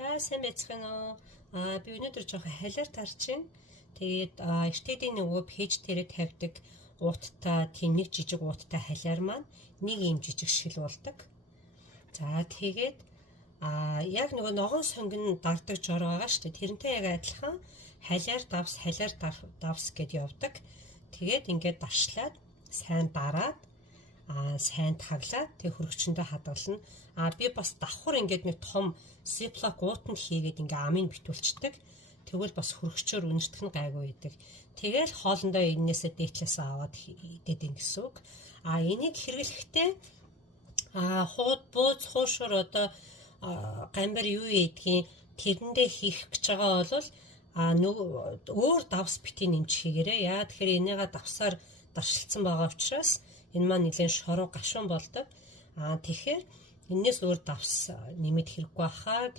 За сайн байцгаана уу? Би өнөөдөр жоохон халиар тарж байна. Тэгээд эртээдийн нөгөө пэйж дээрээ тавьдаг ууттай тийм нэг жижиг ууттай халиар маань нэг юм жижиг шил болдог. За тэгээд яг нөгөө ногоон сонгон дагдаг жор байгаа шүү дээ. Тэрнтэй яг адилхан халиар давс гэд явдаг. Тэгээд ингээд даршлаад сайн дараад сайн таглаад тэг хөрөгчөндөө хадгална. Би бас давхар ингээд нэг том зиплок уутанд хийгээд ингээ амыг битүүлчдэг. Тэгвэл бас хөрөгчөөр үнэртэх нь гайгүй байдаг. Тэгэл хоолндоо энээсээ дээтлээс аваад идээд ин гэсэн үг. Энийг хэрэглэхдээ хууд бууз хуушур одоо гамбар юу ийдгийн тэрэндээ хийх гэж байгаа бол өөр давс бити нэмж хийгээрэй. Яа тэгэхээр энийгээ давсаар даршилсан байгаа учраас энэ маань нэлээд шороо гашуун болдог. Тэгэхээр энэс өөр давс нэмэт хэрэггүй хаа.